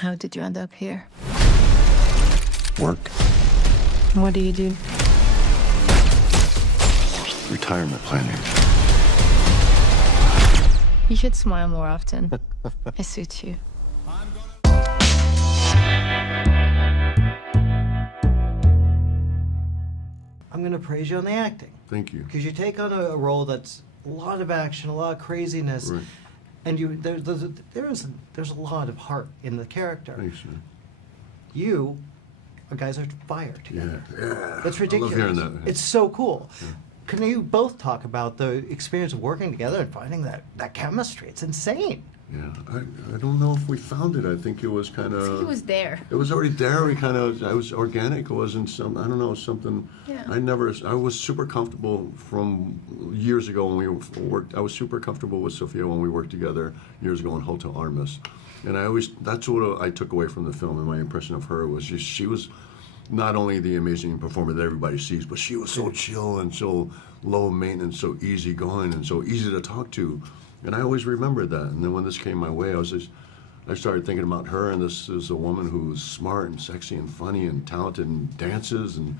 How did you end up here? Work. What do you do? Retirement planning. You should smile more often. It suits you. I'm going to praise you on the acting. Thank you. Because you take on a role that's a lot of action, a lot of craziness, Right. and there's a lot of heart in the character. Thanks, man. You guys are fire together. Yeah. That's ridiculous. I love hearing that. It's so cool. Yeah. Can you both talk about the experience of working together and finding that chemistry? It's insane. Yeah. I don't know if we found it. I think it was kind of. He was there. It was already there. I was organic. It wasn't some. I don't know, something. Yeah. I was super comfortable from years ago when we worked. I was super comfortable with Sophia when we worked together years ago in Hotel Artemis, and that's what I took away from the film. And my impression of her was she was not only the amazing performer that everybody sees, but she was so chill and so low maintenance, so easygoing, and so easy to talk to. And I always remembered that. And then when this came my way, I started thinking about her, and this is a woman who's smart and sexy and funny and talented and dances, and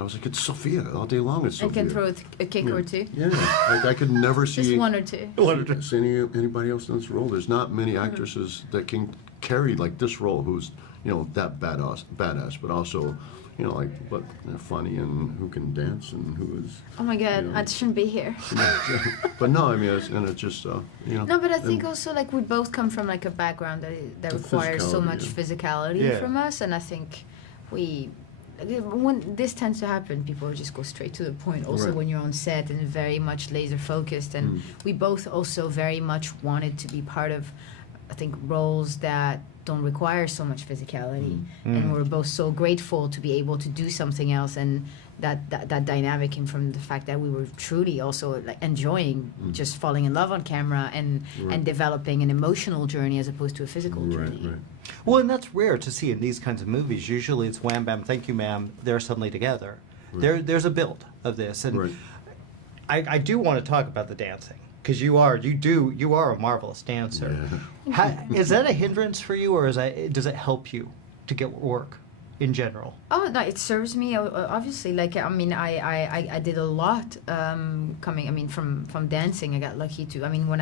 I was like, it's Sophia all day long. It's And Sophia. can throw a kick or two. Yeah, I could never see Just one or two. see anybody else in this role. There's not many actresses that can carry like this role, who's that badass, but also but funny and who can dance and who is. Oh my God, you know. I shouldn't be here. But no, I mean, it's just No, but I think also like we both come from like a background that The requires so physicality, much yeah. physicality Yeah. from us, and I think when this tends to happen, people just go straight to the point. Also, Right. when you're on set and very much laser focused, and we both also very much wanted to be part of, I think, roles that don't require so much physicality, and we're both so grateful to be able to do something else, and that dynamic came from the fact that we were truly also like enjoying just falling in love on camera and Right. developing an emotional journey as opposed to a physical right, journey. right. Well, and that's rare to see in these kinds of movies. Usually it's wham, bam, thank you, ma'am. They're suddenly together. Right. There's a build of this. And Right. I do want to talk about the dancing. Because you are a marvelous dancer. Yeah. Is that a hindrance for you, or does it help you to get work in general? Oh no, it serves me obviously. Like I mean, I did a lot coming. I mean, from dancing, I got lucky to. I mean, when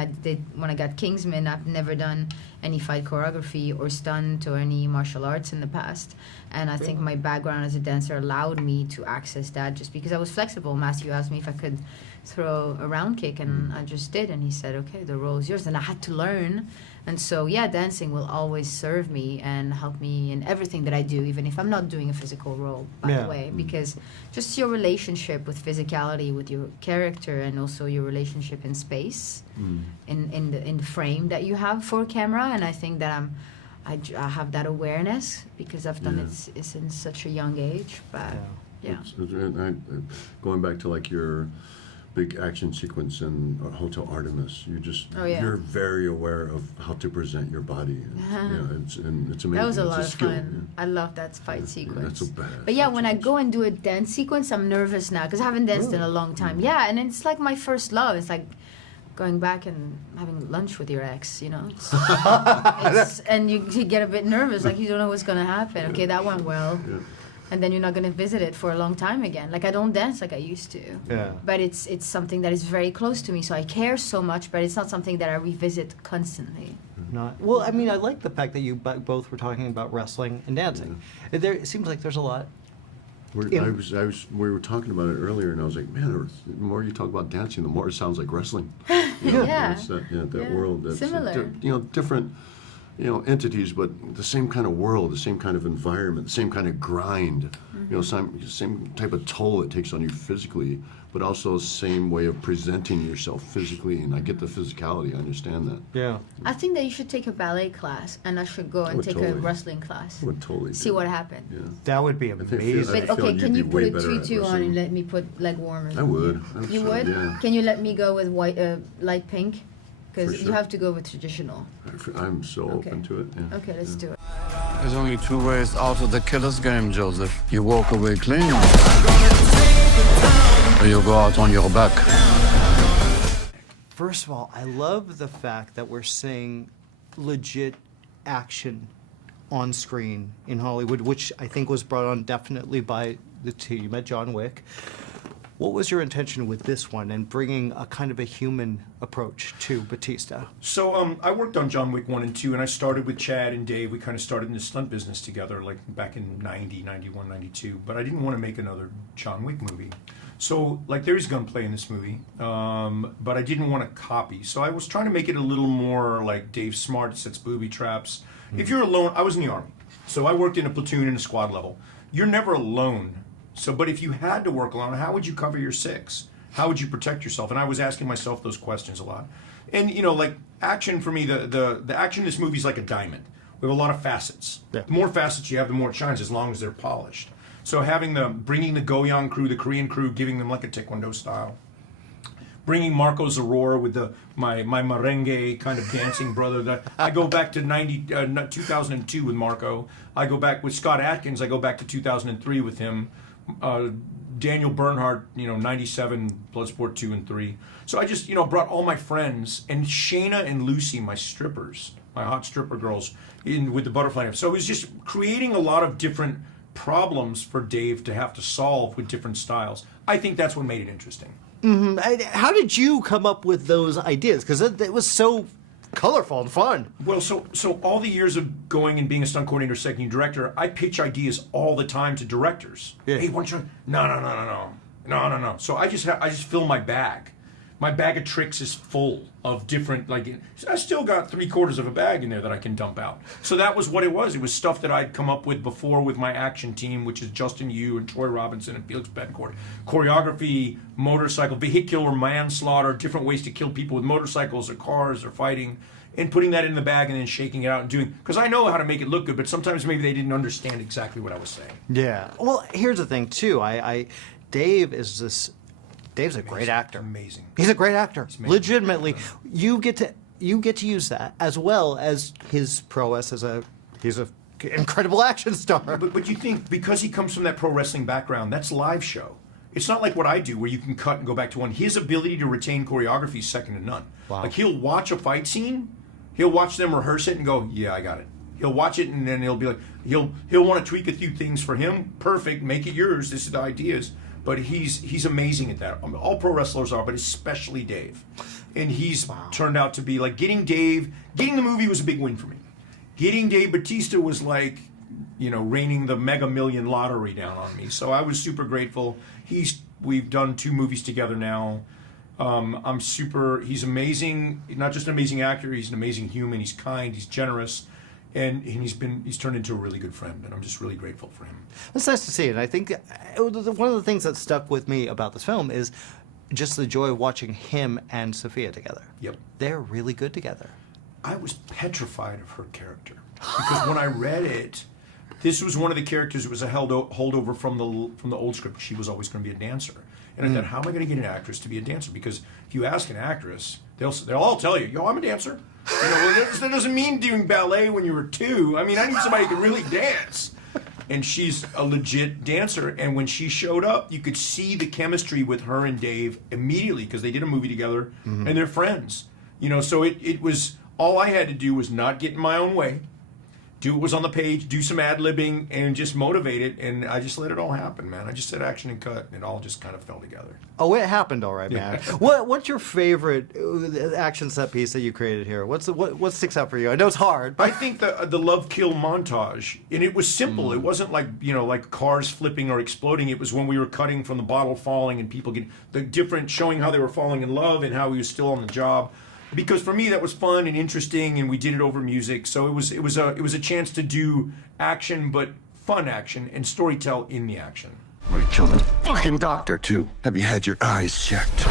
I got Kingsman, I've never done any fight choreography or stunt or any martial arts in the past, and I think my background as a dancer allowed me to access that just because I was flexible. Matthew asked me if I could throw a round kick, and I just did, and he said, okay, the role is yours, and I had to learn. And so yeah, dancing will always serve me and help me in everything that I do, even if I'm not doing a physical role, by Yeah. the way, because just your relationship with physicality, with your character, and also your relationship in space, in the frame that you have for camera. And I think that I have that awareness because I've done Yeah. it since such a young age. But yeah. Going back to like your big action sequence in Hotel Artemis, Oh, yeah. you're very aware of how to present your body. It's amazing. That was a It's lot of skill, fun. I love that fight sequence. That's a bad. But yeah, fight when I sequence. go and do a dance sequence, I'm nervous now because I haven't danced in a long time. Yeah, and it's like my first love. It's like going back and having lunch with your ex, you know? And you get a bit nervous, like you don't know what's going to happen. Okay, that went well. Yeah. And then you're not going to visit it for a long time again. Like I don't dance like I used to. Yeah. But it's something that is very close to me, so I care so much, but it's not something that I revisit constantly. Not well. I mean, I like the fact that you both were talking about wrestling and dancing. It seems like there's a lot. We were talking about it earlier, and I was like, man, the more you talk about dancing, the more it sounds like wrestling. Yeah. It's that Yeah. world that's Similar. Different, entities, but the same kind of world, the same kind of environment, the same kind of grind. Same type of toll it takes on you physically, but also same way of presenting yourself physically. And I get the physicality. I understand that. Yeah. I think that you should take a ballet class, and I should go and would take a totally. wrestling class. I would totally See do what it. happened. Yeah. That would be think amazing. I But feel okay, you'd can be you way put a better at tutu on wrestling. and let me put leg warmers? I would. You would? Yeah. Can you let me go with white, light pink? For Because you sure. have to go with traditional. I'm so Okay. open to it. Yeah. Okay, let's do it. There's only two ways out of the killer's game, Joseph. You walk away clean, or you go out on your back. First of all, I love the fact that we're seeing legit action on screen in Hollywood, which I think was brought on definitely by the team at John Wick. What was your intention with this one and bringing a kind of a human approach to Batista? So I worked on John Wick 1 and 2, and I started with Chad and Dave. We kind of started in the stunt business together, like back in 90, 91, 92. But I didn't want to make another John Wick movie. So, like, there's gunplay in this movie, but I didn't want to copy. So I was trying to make it a little more like Dave Smart sets booby traps. If you're alone, I was in the Army. So I worked in a platoon and a squad level. You're never alone. So, but if you had to work alone, how would you cover your six? How would you protect yourself? And I was asking myself those questions a lot. And you know, like action for me, the action in this movie is like a diamond. We have a lot of facets. Yeah. The more facets you have, the more it shines, as long as they're polished. So bringing the Goyang crew, the Korean crew, giving them like a Taekwondo style. Bringing Marco Zaror with my merengue kind of dancing brother. That I go back to 2002 with Marco. I go back with Scott Atkins. I go back to 2003 with him. Daniel Bernhardt, 97, Bloodsport 2 and 3. So I just, brought all my friends, and Shayna and Lucy, my strippers, my hot stripper girls, in with the butterfly knife. So it was just creating a lot of different problems for Dave to have to solve with different styles. I think that's what made it interesting. How did you come up with those ideas? Because it was so colorful and fun. Well, so all the years of going and being a stunt coordinator, second unit director, I pitch ideas all the time to directors. Yeah. Hey, why don't you? No. So I just fill my bag. My bag of tricks is full of different, I still got 3/4 of a bag in there that I can dump out. So that was what it was. It was stuff that I'd come up with before with my action team, which is Justin Yu and Troy Robinson and Felix Betancourt. Choreography, motorcycle, vehicular manslaughter, different ways to kill people with motorcycles or cars or fighting, and putting that in the bag and then shaking it out and doing, because I know how to make it look good, but sometimes maybe they didn't understand exactly what I was saying. Yeah. Well, here's the thing, too. Dave's a great actor. Amazing. He's a great actor. amazing. Legitimately, you get to use that as well as his prowess he's an incredible action star. But you think, because he comes from that pro wrestling background, that's live show. It's not like what I do where you can cut and go back to one. His ability to retain choreography is second to none. Wow. Like, he'll watch a fight scene, he'll watch them rehearse it and go, yeah, I got it. He'll watch it and then he'll be like, he'll want to tweak a few things for him. Perfect, make it yours. This is the ideas. But he's amazing at that. All pro wrestlers are, but especially Dave. And he's turned out to be like getting the movie was a big win for me. Getting Dave Batista was like, raining the Mega Million lottery down on me. So I was super grateful. We've done 2 movies together now. He's amazing, not just an amazing actor, he's an amazing human, he's kind, he's generous. And he's turned into a really good friend, and I'm just really grateful for him. It's nice to see, and I think one of the things that stuck with me about this film is just the joy of watching him and Sophia together. Yep. They're really good together. I was petrified of her character because when I read it, this was one of the characters that was a holdover from the old script. She was always going to be a dancer, and I thought, how am I going to get an actress to be a dancer? Because if you ask an actress, they'll all tell you, "Yo, I'm a dancer." That doesn't mean doing ballet when you were 2. I mean, I need somebody who can really dance. And she's a legit dancer. And when she showed up, you could see the chemistry with her and Dave immediately because they did a movie together and they're friends. So it was, all I had to do was not get in my own way, do what was on the page, do some ad-libbing, and just motivate it. And I just let it all happen, man. I just said action and cut, and it all just kind of fell together. Oh, it happened all right, man. What's your favorite action set piece that you created here? What sticks out for you? I know it's hard. I think the love kill montage, and it was simple. It wasn't like cars flipping or exploding. It was when we were cutting from the bottle falling and people getting the different, showing how they were falling in love and how he was still on the job. Because for me that was fun and interesting, and we did it over music. So it was a chance to do action, but fun action and storytell in the action. We killed a fucking doctor, too. Have you had your eyes checked?